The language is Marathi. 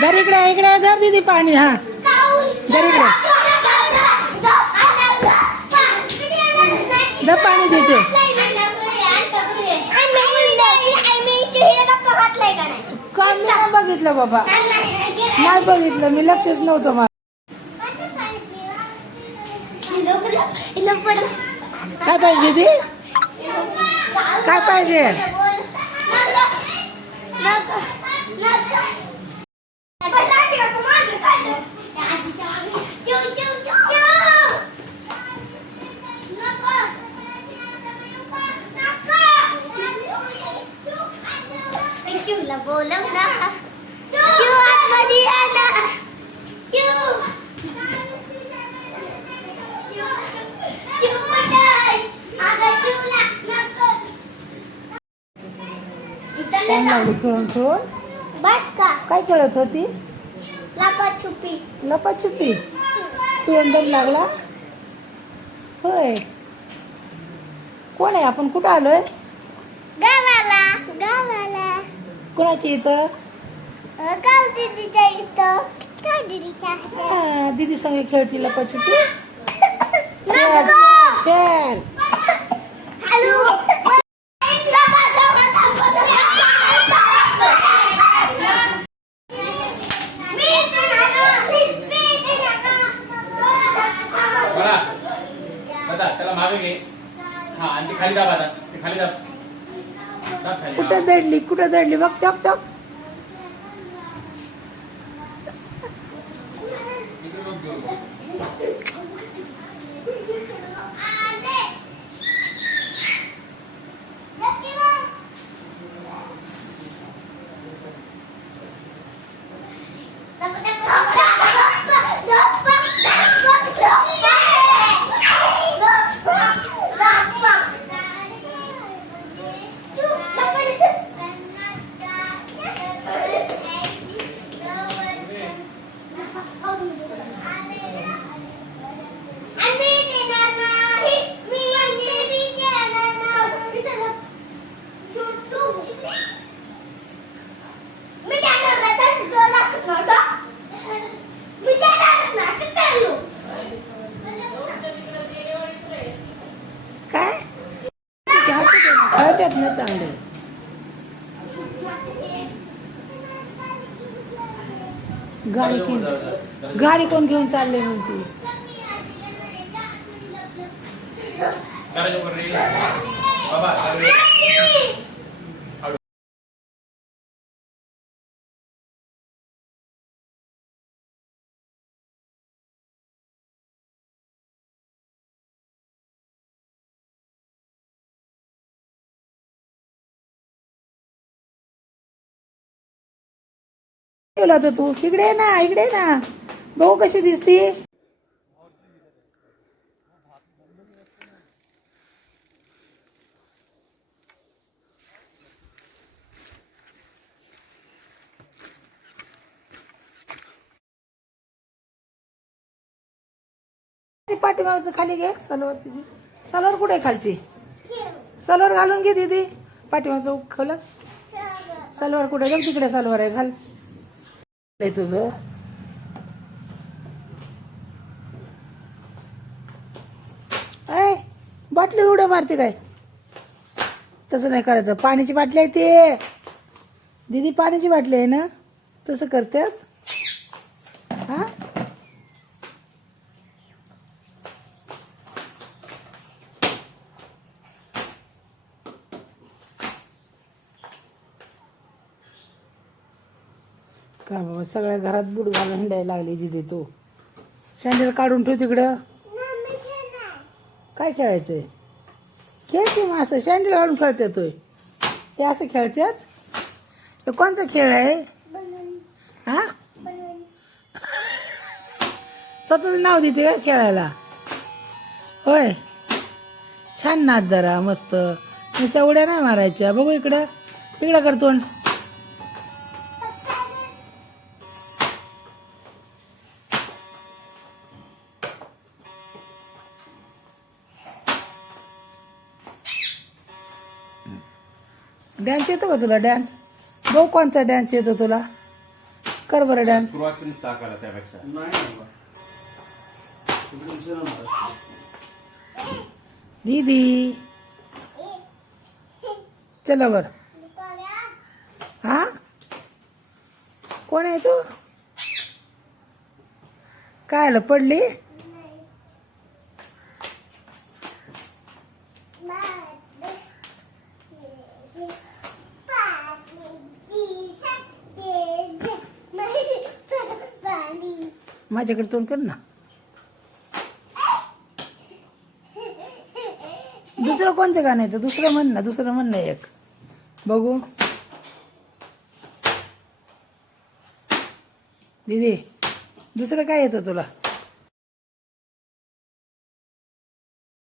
धर इकडे धर दीदी पाणी. हा धर इकडे धर पाणी देते. काय मी नाही बघितलं बाबा, नाही बघितलं मी, लक्षच नव्हतं मला. काय पाहिजे दीदी, काय पाहिजे? बोलव ना चिव, आतमध्ये या ना चिव. चिव पटाय अगं चिवला नको. काय लागली खेळून? बस का काय खेळत होती? लपाछुपी. लपाछुपी. तू अंदर लागला होय? कोण आहे? आपण कुठं आलोय? गावाला. कोणाची इथं? गाव दीदीच्या इथं. काय दीदीच्या? हा, दीदी संग खेळती लपाछुपी. नको. चल हॅलो. त्याला मागे घे. हा, आणि ती खाली दाब. आता ती खाली दाब. कुठं दडली बघ. टक टक. काय खेळतात ना चांगले. गाडी कोण घेऊन चालले म्हणते? तर तू इकडे ना बघू कशी दिसती. पाठीमागचं खाली घे. सलवार तुझी सलवार कुठे खालची? सलवार घालून घे दीदी. पाठीमागचं खोल. सलवार कुठे? घाल तिकडे सलवार आहे, घाल. तुझं बाटली उड्या मारते काय? तसं नाही करायचं. पाण्याची बाटली आहे ते दीदी, पाण्याची बाटली आहे ना, तसं करतात. हा, का बाबा सगळ्या घरात बुड घालून हिंडायला लागली दीदी. तू सँडल काढून ठेव तिकडं. काय खेळायचंय? खेळते मग असं सँडल घालून खेळतात. ते असं खेळतात. हे कोणचा खेळ आहे हा? स्वतःच नाव देते का खेळायला? होय, छान नाच जरा मस्त. नुसत्या उड्या नाही मारायच्या. बघू इकडं कर तोंड. डॅन्स येतो का तुला डॅन्स बघू कोणता डॅन्स येतो तुला कर बरं डॅन्स सुरुवातीला चाकाला त्यापेक्षा दीदी चला बर हा कोण आहे तू काय आलं पडली माझ्याकडे तोंड कर ना दुसरं कोणतं गाणं येतं दुसरं म्हण ना एक बघू दीदी दुसरं काय येतं तुला